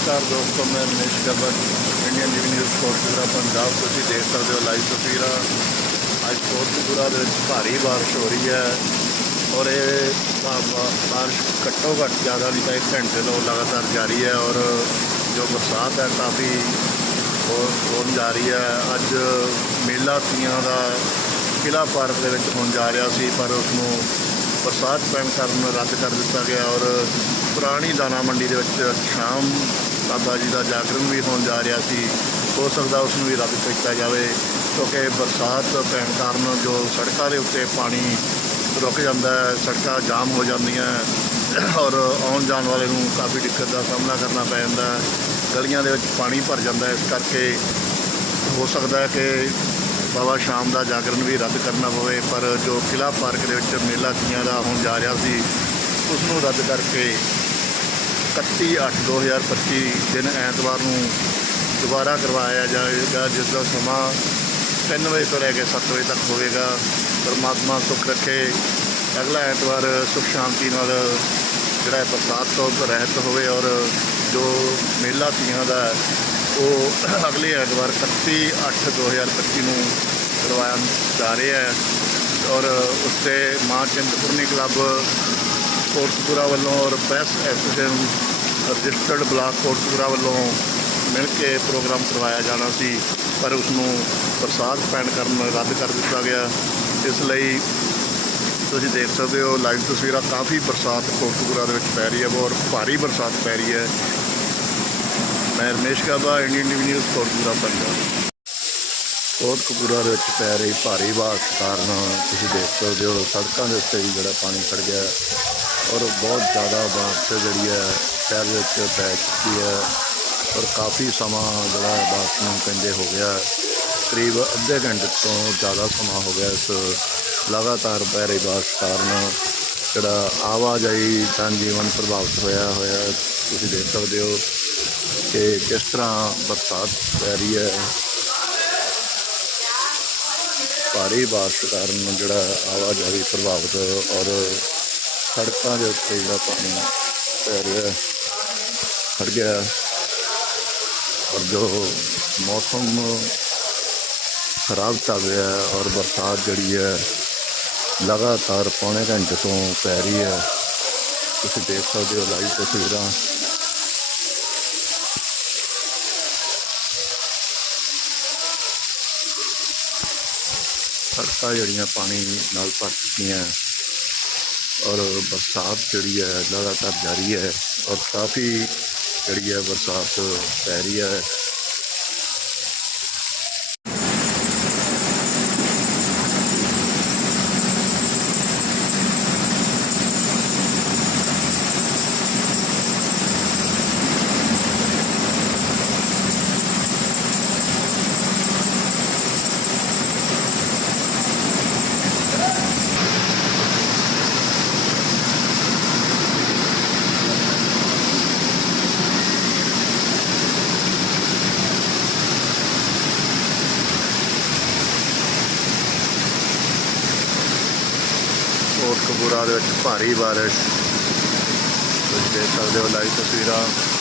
ਨਮਸਕਾਰ ਦੋਸਤੋ, ਮੈਂ Ramesh Gabbar Indian TV news Kotpura Punjab ਤੁਸੀਂ ਦੇਖ ਸਕਦੇ ਹੋ ਲਾਈਵ ਤਸਵੀਰਾਂ। ਅੱਜ ਕੋਟਪੁਰਾ ਦੇ ਵਿੱਚ ਭਾਰੀ ਬਾਰਿਸ਼ ਹੋ ਰਹੀ ਹੈ ਔਰ ਇਹ ਬਾ- ਬਾਰਿਸ਼ ਘੱਟੋ ਘੱਟ ਜ਼ਿਆਦਾ ਨਹੀਂ ਤਾਂ ਇੱਕ ਘੰਟੇ ਤੋਂ ਲਗਾਤਾਰ ਜਾਰੀ ਹੈ ਔਰ ਜੋ ਬਰਸਾਤ ਹੈ ਕਾਫੀ ਹੋ, ਹੋਣ ਜਾ ਰਹੀ ਹੈ। ਅੱਜ ਮੇਲਾ ਤੀਆਂ ਦਾ ਕਿਲਾ ਪਾਰਕ ਦੇ ਵਿੱਚ ਹੋਣ ਜਾ ਰਿਹਾ ਸੀ ਪਰ ਉਸ ਨੂੰ ਬਰਸਾਤ ਪੈਣ ਕਾਰਨ ਰੱਦ ਕਰ ਦਿੱਤਾ ਗਿਆ ਔਰ ਪੁਰਾਣੀ ਦਾਣਾ ਮੰਡੀ ਦੇ ਵਿੱਚ ਸ਼ਾਮ ਬਾਬਾ ਜੀ ਦਾ ਜਾਗਰਣ ਵੀ ਹੋਣ ਜਾ ਰਿਹਾ ਸੀ, ਹੋ ਸਕਦਾ ਉਸ ਨੂੰ ਵੀ ਰੱਦ ਕੀਤਾ ਜਾਵੇ ਕਿਉਂਕਿ ਬਰਸਾਤ ਪੈਣ ਕਾਰਨ ਜੋ ਸੜਕਾਂ ਦੇ ਉੱਤੇ ਪਾਣੀ ਰੁਕ ਜਾਂਦਾ ਹੈ, ਸੜਕਾਂ ਜਾਮ ਹੋ ਜਾਂਦੀਆਂ ਔਰ ਆਉਣ ਜਾਣ ਵਾਲੇ ਨੂੰ ਕਾਫੀ ਦਿੱਕਤ ਦਾ ਸਾਹਮਣਾ ਕਰਨਾ ਪੈ ਜਾਂਦਾ ਗਲੀਆਂ ਦੇ ਵਿੱਚ ਪਾਣੀ ਭਰ ਜਾਂਦਾ ਇਸ ਕਰਕੇ ਹੋ ਸਕਦਾ ਹੈ ਕਿ ਬਾਬਾ ਸ਼ਾਮ ਦਾ ਜਾਗਰਣ ਵੀ ਰੱਦ ਕਰਨਾ ਪਵੇ, ਪਰ ਜੋ ਕਿਲਾ ਪਾਰਕ ਦੇ ਵਿੱਚ ਮੇਲਾ ਤੀਆਂ ਦਾ ਹੋਣ ਜਾ ਰਿਹਾ ਸੀ ਉਸ ਨੂੰ ਰੱਦ ਕਰਕੇ 31/8/2025 ਦਿਨ ਐਤਵਾਰ ਨੂੰ ਦੁਬਾਰਾ ਕਰਵਾਇਆ ਜਾਏਗਾ, ਜਿਸ ਦਾ ਸਮਾਂ 3 ਵਜੇ ਤੋਂ ਲੈ ਕੇ 7 ਵਜੇ ਤੱਕ ਹੋਵੇਗਾ। ਪਰਮਾਤਮਾ ਸੁੱਖ ਰੱਖੇ। ਅਗਲਾ ਐਤਵਾਰ ਸੁਖ ਸ਼ਾਂਤੀ ਨਾਲ ਜਿਹੜਾ ਪ੍ਰਸਾਦ ਤੋਂ ਰਹਿਤ ਹੋਵੇ ਔਰ ਜੋ ਮੇਲਾ ਤੀਆਂ ਦਾ ਉਹ ਅਗਲੇ ਐਤਵਾਰ 31/8/2025 ਨੂੰ ਕਰਵਾਇਆ ਜਾ ਰਿਹਾ ਹੈ ਔਰ ਉਸ 'ਤੇ ਮਾਂ ਚਿੰਤਪੁਰਨੀ ਕਲੱਬ ਕੋਟਕਪੂਰਾ ਵੱਲੋਂ ਔਰ press association registered block Kotkapura ਵੱਲੋਂ ਮਿਲ ਕੇ ਪ੍ਰੋਗਰਾਮ ਕਰਵਾਇਆ ਜਾਣਾ ਸੀ, ਪਰ ਉਸ ਨੂੰ ਬਰਸਾਤ ਪੈਣ ਕਰਨ ਰੱਦ ਕਰ ਦਿੱਤਾ ਗਿਆ। ਇਸ ਲਈ ਤੁਸੀਂ ਦੇਖ ਸਕਦੇ ਹੋ, ਲਾਈਵ ਤਸਵੀਰਾਂ ਕਾਫੀ ਬਰਸਾਤ ਕੋਟਕਪੂਰਾ ਦੇ ਵਿੱਚ ਪੈ ਰਹੀ ਹੈ, ਬਹੁਤ ਭਾਰੀ ਬਰਸਾਤ ਪੈ ਰਹੀ ਹੈ। ਮੈਂ Ramesh Gaba Indian TV news Kotkapura, Punjab. Kotkapura ਵਿੱਚ ਪੈ ਰਹੀ, ਭਾਰੀ ਬਾਰਿਸ਼ ਕਾਰਨ ਤੁਸੀਂ ਦੇਖ ਸਕਦੇ ਹੋ, ਸੜਕਾਂ ਦੇ ਉੱਤੇ ਵੀ ਜਿਹੜਾ ਪਾਣੀ ਖੜ ਗਿਆ ਔਰ ਬਹੁਤ ਜ਼ਿਆਦਾ ਬਾਰਿਸ਼ ਜਿਹੜੀ ਹੈ, ਸ਼ਹਿਰ ਵਿੱਚ ਪੈ ਚੁੱਕੀ ਹੈ ਔਰ ਕਾਫੀ ਸਮਾਂ ਜਿਹੜਾ ਬਾਰਿਸ਼ ਨੂੰ ਪੈਂਦੇ ਹੋ ਗਿਆ ਕਰੀਬ ਅੱਧੇ ਘੰਟੇ ਤੋਂ ਜ਼ਿਆਦਾ ਸਮਾਂ ਹੋ ਗਿਆ ਇਸ ਲਗਾਤਾਰ ਪੈ ਰਹੀ ਬਾਰਿਸ਼ ਕਾਰਨ। ਜਿਹੜਾ ਆਵਾਜਾਈ ਜਨ ਜੀਵਨ ਪ੍ਰਭਾਵਿਤ ਹੋਇਆ ਹੋਇਆ ਤੁਸੀਂ ਦੇਖ ਸਕਦੇ ਹੋ। ਕਿ ਕਿਸ ਤਰ੍ਹਾਂ ਬਰਸਾਤ ਪੈ ਰਹੀ ਹੈ? ਭਾਰੀ ਬਾਰਿਸ਼ ਕਾਰਨ ਜਿਹੜਾ ਆਵਾਜਾਈ ਪ੍ਰਭਾਵਿਤ ਔਰ ਸੜਕਾਂ ਦੇ ਉੱਤੇ ਜਿਹੜਾ ਪਾਣੀ ਪੈ ਰਿਹਾ ਹੈ, ਖੜ ਗਿਆ ਔਰ ਜੋ ਮੌਸਮ ਖਰਾਬ ਚੱਲ ਰਿਹਾ ਔਰ ਬਰਸਾਤ ਜਿਹੜੀ ਹੈ ਲਗਾਤਾਰ ਪੌਣੇ ਘੰਟੇ ਤੋਂ ਪੈ ਰਹੀ ਹੈ ਤੁਸੀਂ ਦੇਖ ਸਕਦੇ ਹੋ ਲਾਈਵ ਤਸਵੀਰਾਂ। ਸੜਕਾਂ ਜਿਹੜੀਆਂ ਪਾਣੀ ਨਾਲ ਭਰ ਚੁੱਕੀਆਂ। ਔਰ ਬਰਸਾਤ ਜਿਹੜੀ ਹੈ, ਲਗਾਤਾਰ ਜਾਰੀ ਹੈ। ਔਰ ਕਾਫੀ ਜਿਹੜੀ ਹੈ ਬਰਸਾਤ ਪੈ ਰਹੀ ਹੈ। ਕੋਟਕਪੂਰਾ ਦੇ ਵਿੱਚ ਭਾਰੀ ਬਾਰਿਸ਼। ਤੁਸੀਂ ਦੇਖ ਸਕਦੇ ਹੋ ਲਾਈਵ ਤਸਵੀਰਾਂ।